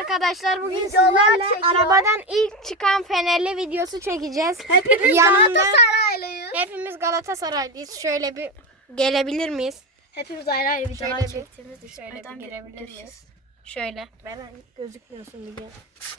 arkadaşlar. Bugün sizlerle arabadan ilk çıkan fenerli videosu çekeceğiz. Hepimiz Yanında Galatasaraylıyız. hepimiz Galatasaraylıyız. Şöyle bir gelebilir miyiz? Hepimiz ayrı ayrı Şöyle bir- çektiğimiz için. Şöyle bir görüşürüz. miyiz? Şöyle. Beren gözükmüyorsun video.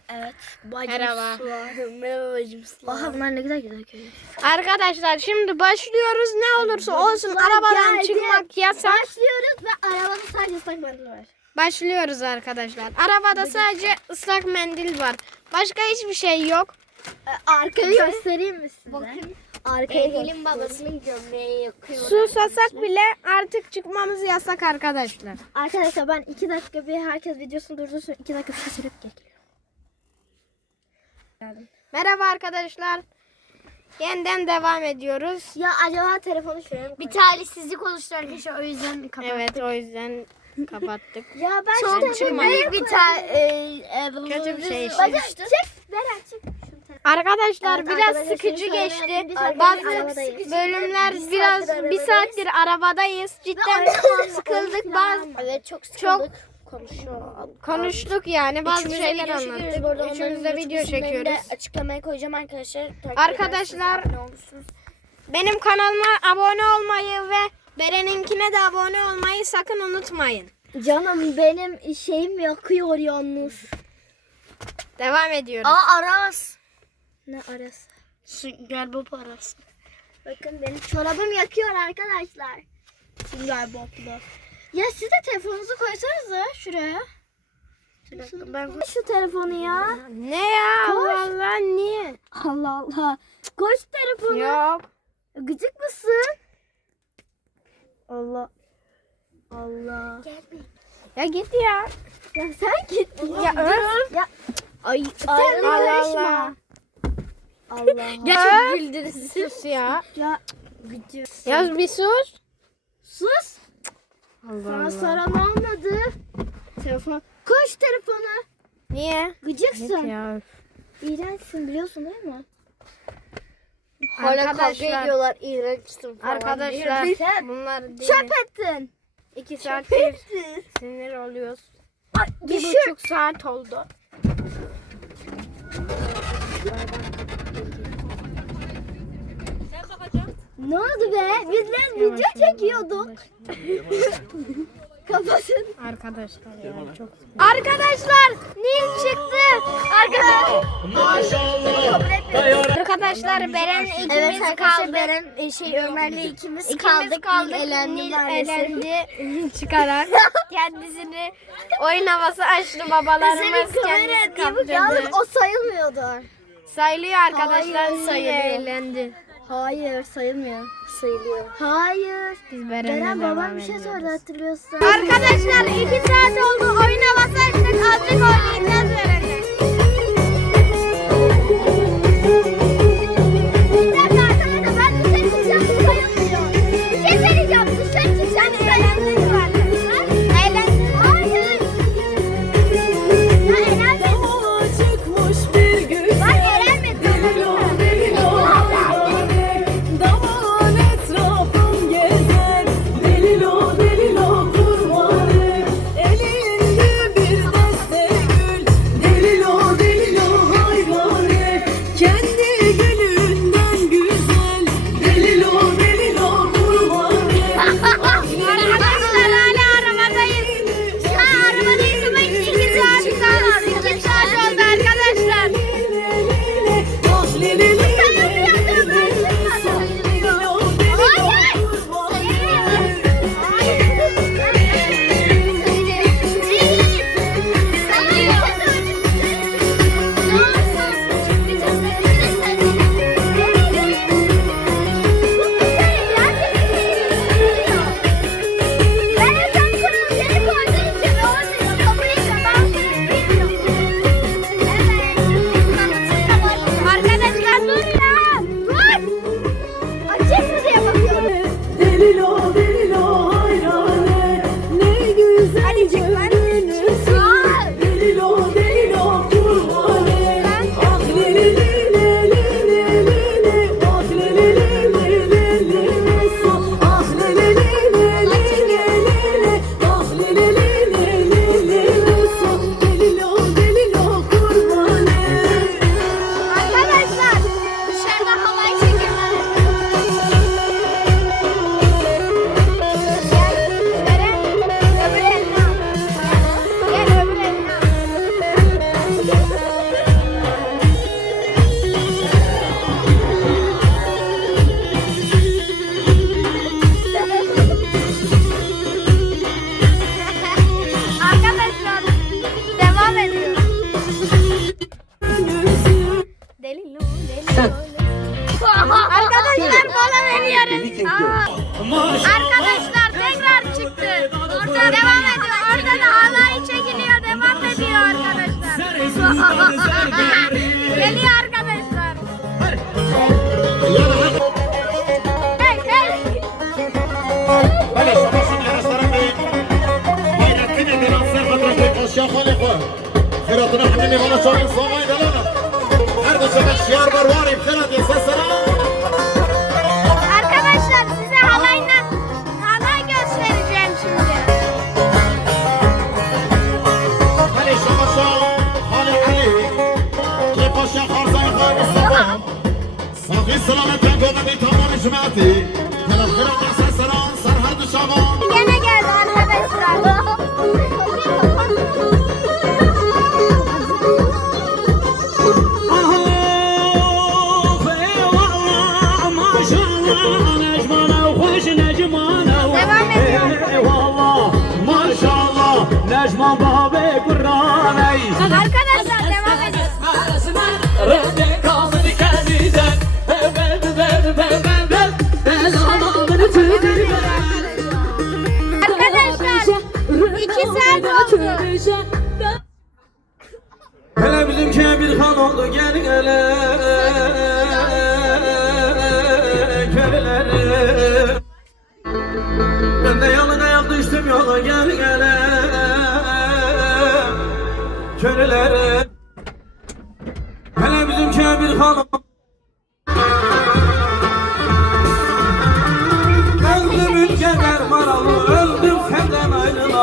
Evet. Merhaba. Merhaba bacım Aha bunlar ne güzel güzel köy. Arkadaşlar şimdi başlıyoruz. Ne olursa olsun arabadan geldi. çıkmak yasak. Başlıyoruz ve arabada sadece mendil var. Başlıyoruz arkadaşlar. Arabada sadece ıslak mendil var. Başka hiçbir şey yok. Arkayı göstereyim mi size? Bakın. Arkayı Eylül'ün babasının gömleği yakıyor. Susasak bile artık çıkmamız yasak arkadaşlar. Arkadaşlar ben iki dakika bir herkes videosunu durdursun. iki dakika şaşırıp geliyorum. Merhaba arkadaşlar. Yeniden devam ediyoruz. Ya acaba telefonu şuraya mı Bir talihsizlik oluştu arkadaşlar o yüzden kapattık. Evet o yüzden kapattık. Ya ben Çok çıkmadı. büyük bir ta e, Kötü bir şey işte. Bacım çık. Beren çık. Şunu te- Arkadaşlar Evet, biraz arkadaşlar, sıkıcı geçti. Bazı bölümler Bir biraz saattir bir saattir arabadayız. Cidden Oyun- sıkıldık. Bazı Evet çok Çok sıkıldık. Konuşuyor. konuştuk yani bazı Üçümüz de şeyler anlattık. Üçümüz de video çekiyoruz. Açıklamaya koyacağım arkadaşlar. Arkadaşlar-. Benim kanalıma abone olmayı ve Beren'inkine de abone olmayı sakın unutmayın. Canım benim şeyim yakıyor yalnız. Devam ediyoruz. Aa Aras. Ne arası? Sünger Bob Aras. Bakın benim çorabım yakıyor arkadaşlar. Sünger Bob'lu. Ya siz de telefonunuzu koysanıza şuraya. Ben Şu telefonu ya. Ne ya? Koş. Allah Allah niye? Allah Allah. Koş telefonu. Yok. Gıcık mısın? Allah. Allah. Ya git ya. Ya sen git. Ya öf. Ya. Ay. Sen Allah. Allah. Allah. Öf. güldünüz. Sus ya. Ya. Ya bir sus. Sus. Allah Sana Allah. soran olmadı. Telefon. Koş telefona. Niye? Gıcıksın. ya. öf. İğrençsin biliyorsun değil mi? Hala kavga Arkadaşlar, ediyorlar iğrençsin falan. arkadaşlar bunlar değil. Çöp ettin. İki saattir sinir oluyoruz. Bir Düşür. buçuk saat oldu. Ne oldu be? Biz de video çekiyorduk. Kafasın. Arkadaşlar ya çok Arkadaşlar Nil çıktı. Arkadaşlar Arkadaşlar Beren ikimiz Evet arkadaşlar kaldı. Beren e, şey Ömer'le ikimiz, İkimiz kaldık. kaldık. Nil elendi Nil elendi çıkarak kendisini oyun havası açtı babalarımız kendisi kaptırdı. o sayılmıyordu. Sayılıyor arkadaşlar. Hayır, Nil sayılıyor. eğlendi. Hayır sayılmıyor. Sayılıyor. Hayır. Biz Beren'le Beren devam babam bir şey söyledi hatırlıyorsun. Arkadaşlar iki saat oldu oyun havası açtık azıcık oynayacağız Beren'le. 啊啊 سلامت را گوه بی تمام شمعتی کلم خیرم سر سران سرحد و شبان.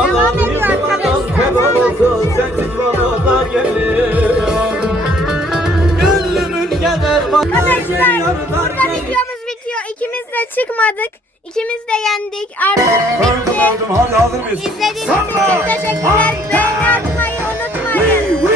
Devam ediyor arkadaşlar. Devam ediyor. Sensiz. Gönlümün gezer bana. Arkadaşlar şey burada videomuz bitiyor. İkimiz de çıkmadık. İkimiz de yendik. Artık bitti. Hadi hazır mıyız? İzlediğiniz için teşekkürler. Beğeni atmayı unutmayın.